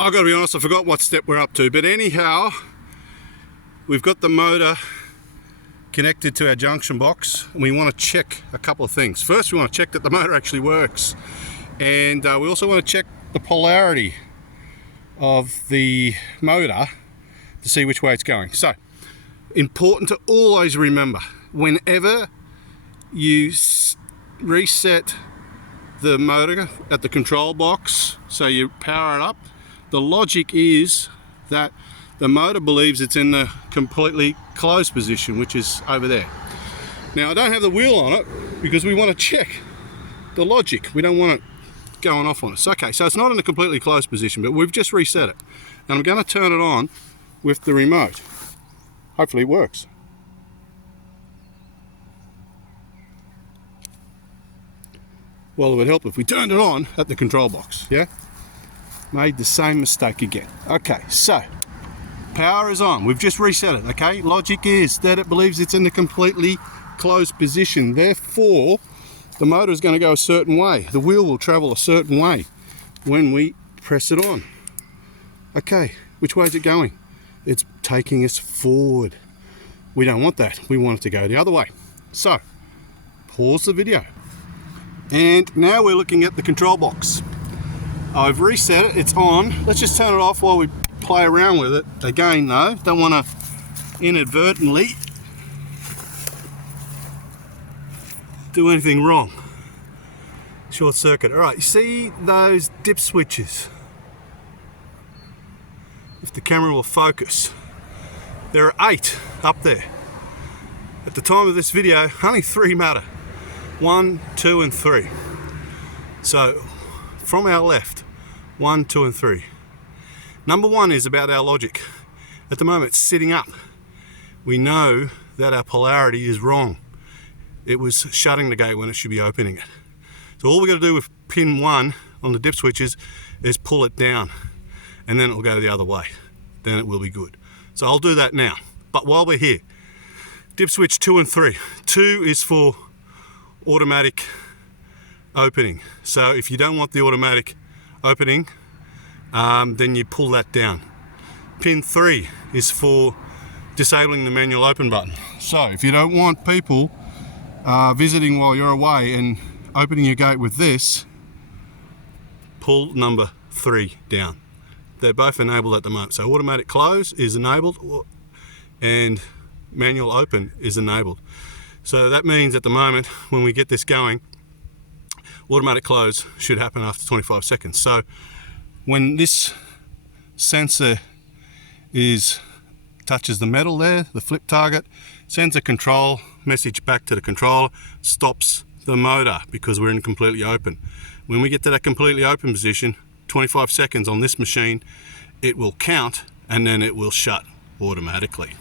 I've got to be honest, I forgot what step we're up to, but anyhow, we've got the motor connected to our junction box and we want to check a couple of things. First, we want to check that the motor actually works, and we also want to check the polarity of the motor to see which way it's going. So, important to always remember, whenever you reset the motor at the control box, so you power it up, the logic is that the motor believes it's in the completely closed position, which is over there. Now, I don't have the wheel on it because we want to check the logic. We don't want it going off on us. Okay, so it's not in a completely closed position, but we've just reset it. And I'm going to turn it on with the remote. Hopefully it works. Well, it would help if we turned it on at the control box, yeah? Made the same mistake again. Okay, so power is on. We've just reset it, okay? Logic is that it believes it's in the completely closed position. Therefore, the motor is going to go a certain way. The wheel will travel a certain way when we press it on. Okay, which way is it going? It's taking us forward. We don't want that. We want it to go the other way. So, pause the video. And now we're looking at the control box. I've reset it, it's on. Let's just turn it off while we play around with it. Again though, don't want to inadvertently do anything wrong. Short circuit. Alright, you see those dip switches? If the camera will focus. There are 8 up there. At the time of this video, only 3 matter. 1, 2 and 3. So, from our left, 1, 2 and 3. Number 1 is about our logic. At the moment, it's sitting up. We know that our polarity is wrong. It was shutting the gate when it should be opening it. So all we've got to do with pin 1 on the dip switches is pull it down, and then it will go the other way. Then it will be good. So I'll do that now. But while we're here, dip switch 2 and 3. 2 is for automatic opening. So if you don't want the automatic opening, then you pull that down. Pin 3 is for disabling the manual open button. So if you don't want people visiting while you're away and opening your gate with this, pull number 3 down. They're both enabled at the moment. So automatic close is enabled and manual open is enabled. So that means at the moment when we get this going, automatic close should happen after 25 seconds. So when this sensor touches the metal there, the flip target, sends a control message back to the controller, stops the motor because we're in completely open. When we get to that completely open position, 25 seconds on this machine, it will count and then it will shut automatically.